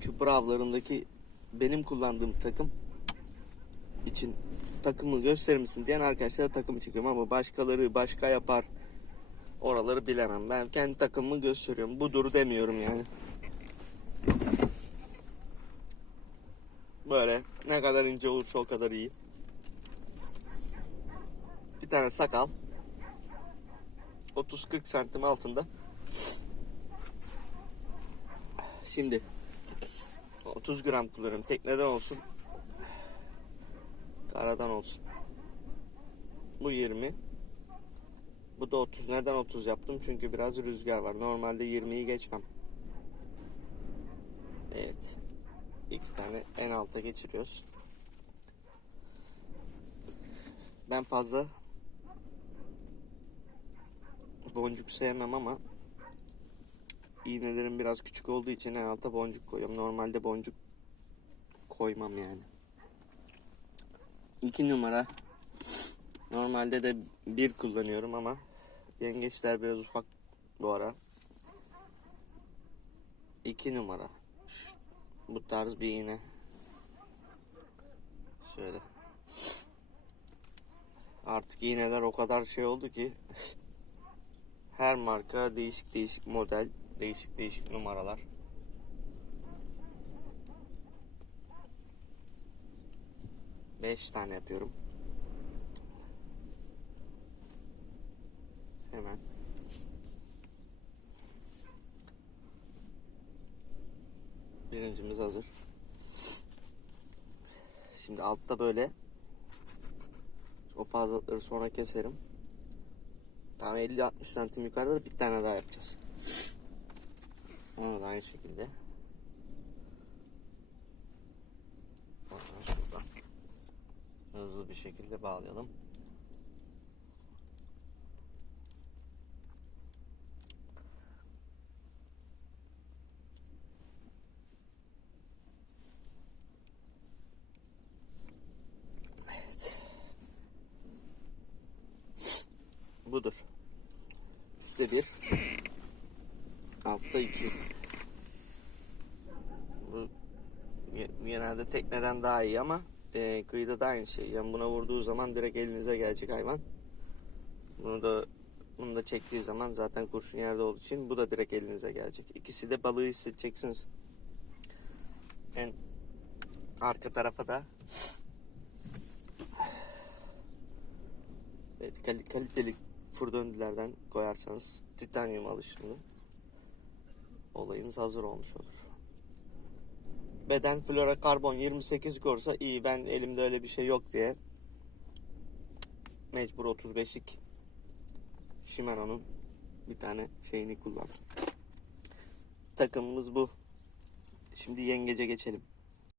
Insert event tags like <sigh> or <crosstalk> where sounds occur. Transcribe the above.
çupra avlarındaki benim kullandığım takım için takımı gösterir misin diyen arkadaşlara takımı çekiyorum ama başkaları başka yapar oraları bilemem. Ben kendi takımımı gösteriyorum. Budur demiyorum yani. Böyle ne kadar ince olursa o kadar iyi. Bir tane sakal. 30-40 santim altında. Şimdi 30 gram kullanıyorum. Tekneden olsun. Karadan olsun. Bu 20. Bu da 30. Neden 30 yaptım? Çünkü biraz rüzgar var. Normalde 20'yi geçmem. Evet. İki tane en alta geçiriyoruz. Ben fazla boncuk sevmem ama iğnelerim biraz küçük olduğu için en alta boncuk koyuyorum. Normalde boncuk koymam yani. İki numara. Normalde de bir kullanıyorum ama yengeçler biraz ufak bu ara. İki numara. Şu- Bu tarz bir iğne. Şöyle. Artık iğneler o kadar şey oldu ki <laughs> her marka değişik değişik model, değişik değişik numaralar. Beş tane yapıyorum. Hemen. Birincimiz hazır. Şimdi altta böyle o fazlalıkları sonra keserim. Tamam 50-60 santim yukarıda da bir tane daha yapacağız. Aynı şekilde. Hızlı bir şekilde bağlayalım. Budur. Üstte bir. Altta iki. Bu ge- genelde tekneden daha iyi ama e, kıyıda da aynı şey. Yani buna vurduğu zaman direkt elinize gelecek hayvan. Bunu da bunu da çektiği zaman zaten kurşun yerde olduğu için bu da direkt elinize gelecek. İkisi de balığı hissedeceksiniz. En arka tarafa da Evet, kal- kaliteli fır döndülerden koyarsanız titanyum alışımlı olayınız hazır olmuş olur. Beden flora karbon 28 korsa iyi. Ben elimde öyle bir şey yok diye mecbur 35'lik Shimano'nun bir tane şeyini kullandım. Takımımız bu. Şimdi yengece geçelim.